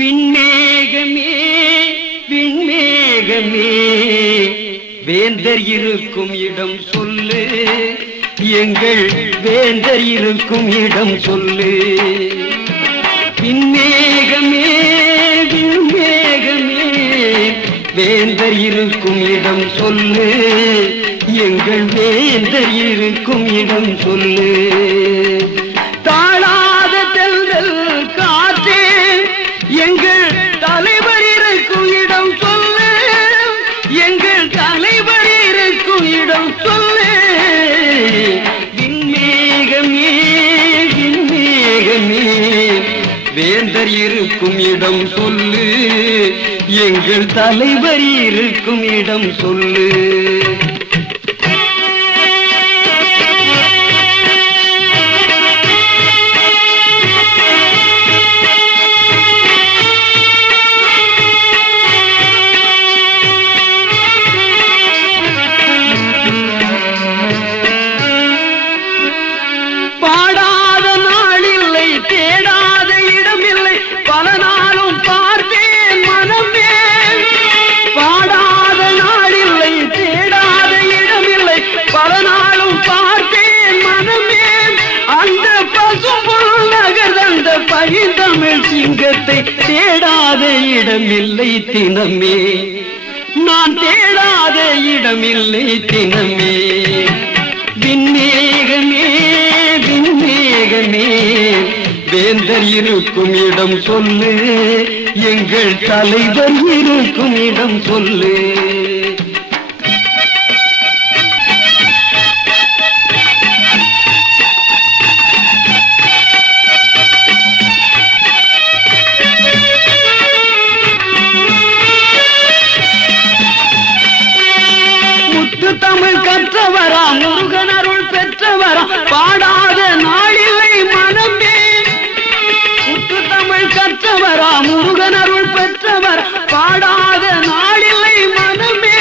விண்மேகமே விண்மேகமே வேந்தர் இருக்கும் இடம் சொல்லு எங்கள் வேந்தர் இருக்கும் இடம் சொல்லு. விண்மேகமே விண்மேகமே வேந்தர் இருக்கும் இடம் சொல்லு எங்கள் வேந்தர் இருக்கும் இடம் சொல்லு. தலைவர் இருக்கும் இடம் சொல்லு. எங்கள் தலைவர் இருக்கும் இடம் சொல்லு. பழிந்தமிழ் சிங்கத்தை தேடாத இடமில்லை தினமே. நான் தேடாத இடமில்லை தினமே. விண்மேகமே விண்மேகமே வேந்தர் இருக்கும் இடம் சொல்லு எங்கள் தலைவர் இருக்கும் இடம் சொல்லு. பெற்றவரா முருகன் அருள் பெற்றவரா பாடாத நாளிலை மனமே. முத்து தமிழ் கற்றவரா முருகன் அருள் பெற்றவர். பாடாத நாளிலை மனமே.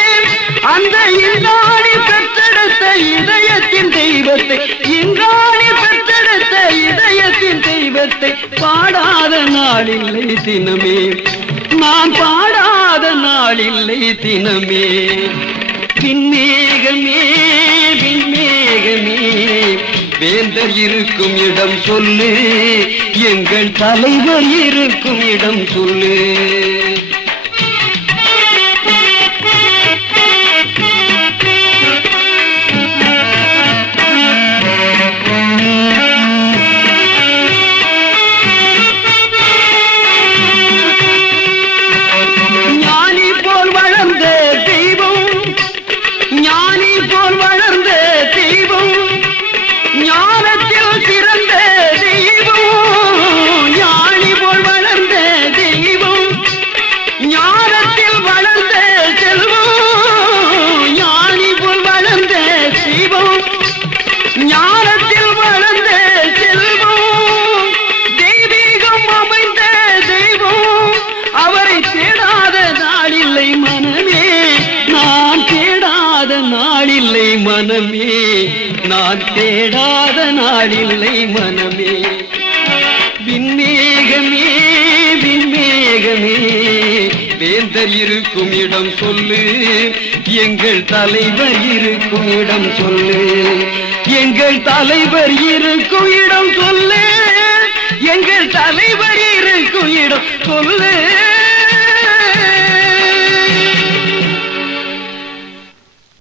அந்த இந்தாணி பெற்றெடுத்த இதயத்தின் தெய்வத்தை இந்தாணி பெற்றெடுத்த இதயத்தின் தெய்வத்தை பாடாத நாளில்லை தினமே. நான் பாடாத நாளில்லை தினமே. விண்மேகமே வேந்தர் இருக்கும் இடம் சொல்லு எங்கள் தலைவர் இருக்கும் இடம் சொல்லு. நான் தேடாத நாளில்லை மனமே. விண்மேகமே விண்மேகமே. வேந்தர் இருக்கும் இடம் சொல்லு எங்கள் தலைவர் இருக்கும் இடம் சொல்லு. எங்கள் தலைவர் இருக்கும் இடம் சொல்லு எங்கள் தலைவர் இருக்கும் இடம் சொல்லு.